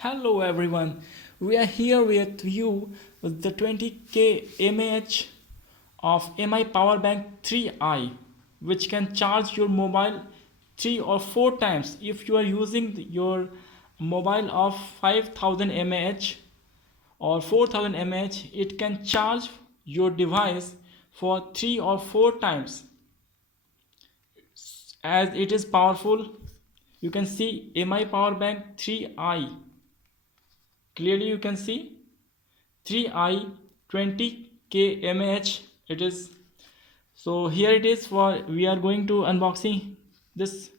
Hello everyone, we are here with you with the 20k mAh of MI Power Bank 3i, which can charge your mobile 3 or 4 times. If you are using your mobile of 5000 mAh or 4000 mAh, it can charge your device for 3 or 4 times. As it is powerful, you can see MI Power Bank 3i. Clearly you can see 3i 20k mAh it is. So here it is. For we are going to unboxing this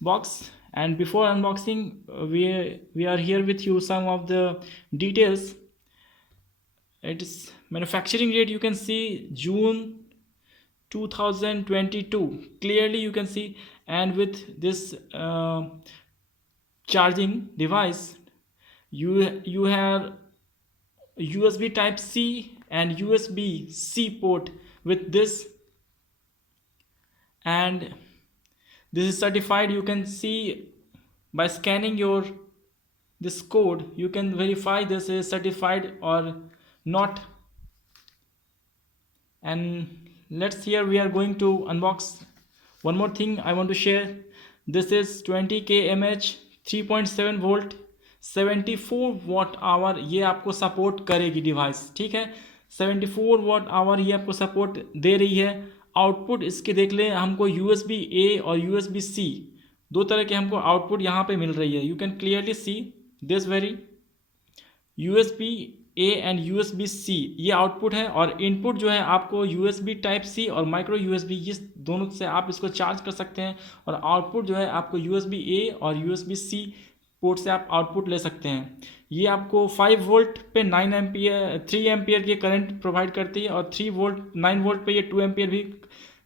box, and before unboxing we are here with you some of the details. It is manufacturing date, you can see June 2022, clearly you can see. And with this charging device, you have USB type C and USB C port with this, and this is certified. You can see by scanning your this code, you can verify this is certified or not. And let's here we are going to unbox. One more thing I want to share, this is 20k mAh 3.7 volt 74 watt hour ये आपको support करेगी device, ठीक है। 74 watt hour ये आपको support दे रही है। Output इसके देख लें, हमको USB A और USB C दो तरह के हमको आउटपुट यहाँ पे मिल रही है। You can clearly see this very USB A and USB C ये आउटपुट है, और इनपुट जो है आपको USB टाइप C और माइक्रो USB, ये दोनों से आप इसको चार्ज कर सकते हैं। और आउटपुट जो है आपको USB A और USB C पोर्ट से आप आउटपुट ले सकते हैं। ये आपको 5 वोल्ट पे 9 एम्पियर 3 एम्पियर की करंट प्रोवाइड करती है, और 3 वोल्ट 9 वोल्ट पे ये 2 एम्पियर भी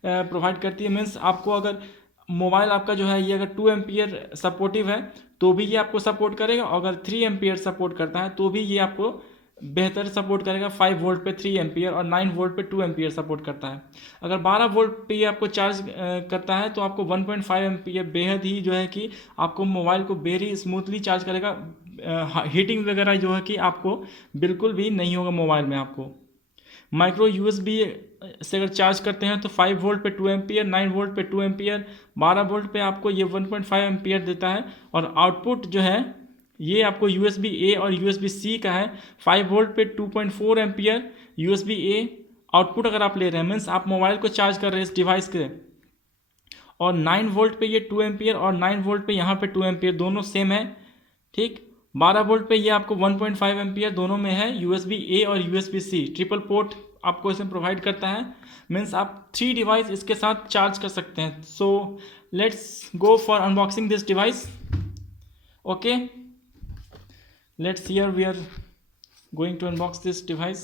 प्रोवाइड करती है। मीन्स आपको अगर मोबाइल आपका जो है ये अगर 2 एम्पियर सपोर्टिव है तो भी ये आपको सपोर्ट करेगा, और अगर 3 एम्पियर सपोर्ट करता है तो भी ये आपको बेहतर सपोर्ट करेगा। 5 वोल्ट पे 3 एम्पियर और 9 वोल्ट पे 2 एम्पियर सपोर्ट करता है। अगर 12 वोल्ट पे ये आपको चार्ज करता है तो आपको 1.5 एम्पियर बेहद ही जो है कि आपको मोबाइल को वेरी स्मूथली चार्ज करेगा। हीटिंग वगैरह जो है कि आपको बिल्कुल भी नहीं होगा मोबाइल में। आपको माइक्रो USB से अगर चार्ज करते हैं तो 5 वोल्ट पे 2 एम्पियर, 9 वोल्ट पे 2 एम्पियर, 12 वोल्ट पे आपको ये 1.5 एम्पियर देता है। और आउटपुट जो है ये आपको USB A और USB C का है। 5 वोल्ट पे 2.4 एम्पियर USB A आउटपुट अगर आप ले रहे हैं, मीन्स आप मोबाइल को चार्ज कर रहे हैं इस डिवाइस के। और 9 वोल्ट पे ये 2 एम्पियर और 9 वोल्ट पे यहाँ पे 2 एम्पियर दोनों सेम है, ठीक। 12 वोल्ट पे ये आपको 1.5 एम्पियर दोनों में है। USB A और USB C ट्रिपल पोर्ट आपको इसमें प्रोवाइड करता है। मीन्स आप 3 डिवाइस इसके साथ चार्ज कर सकते हैं। So let's go for unboxing this device. Okay, let's here we are going to unbox this device,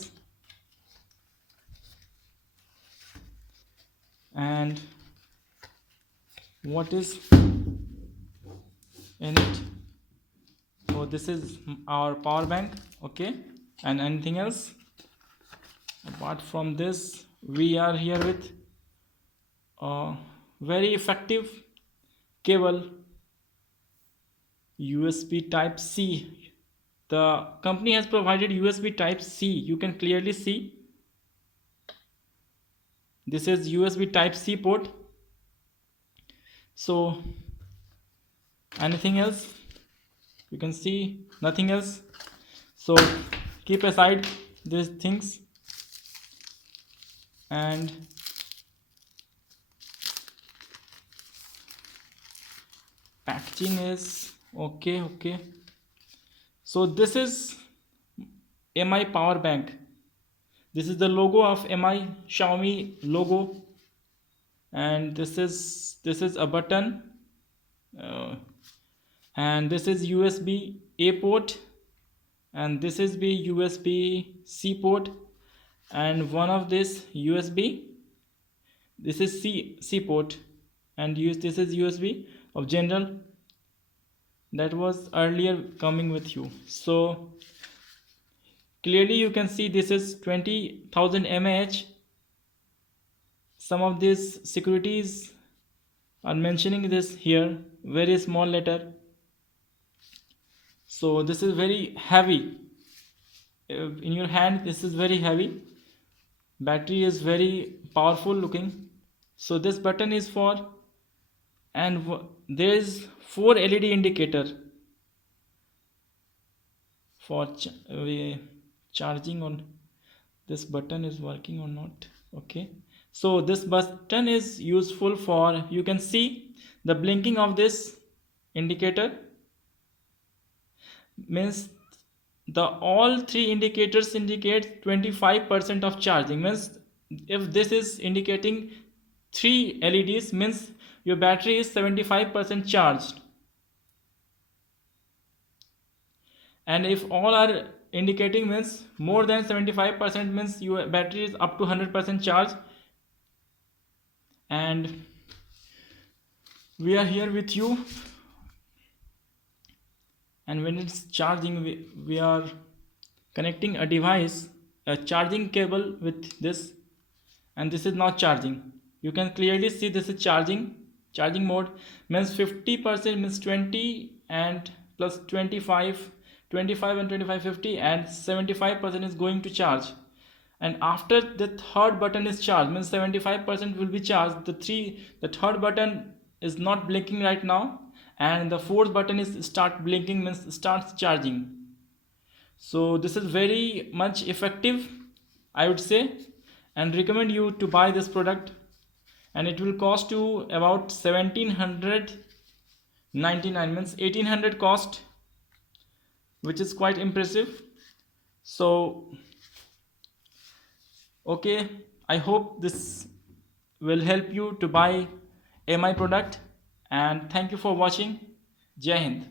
and what is in it. So this is our power bank, okay. And anything else apart from this, we are here with a very effective cable, USB type C. The company has provided USB type C. You can clearly see this is USB type C port. So anything else, you can see nothing else. So keep aside these things, and packaging is okay. So this is MI power bank. This is the logo of MI, Xiaomi logo, and this is a button, and this is USB A port, and this is the USB C port, and one of this USB, this is C port, and this is USB of general that was earlier coming with you. So clearly you can see this is 20,000 mAh. Some of these securities are mentioning this here, very small letter. So this is very heavy. In your hand this is very heavy. Battery is very powerful looking. So this button is for, and there is 4 LED indicator for charging on. This button is working or not. Okay, so this button is useful for, you can see the blinking of this indicator, means the all three indicators indicate 25% of charging. Means if this is indicating 3 LEDs, means your battery is 75% charged, and if all are indicating means more than 75%, means your battery is up to 100% charge. And we are here with you, and when it's charging, we are connecting a device, a charging cable with this, and this is not charging. You can clearly see this is charging mode, means 50% means 20 and plus 25, 25 and 25 50, and 75% is going to charge. And after the third button is charged, means 75% will be charged. The third button is not blinking right now, and the fourth button is start blinking, means starts charging. So this is very much effective, I would say, and recommend you to buy this product. And it will cost you about 1799, means 1800 cost, which is quite impressive. So okay, I hope this will help you to buy mi product, and thank you for watching. Jai Hind.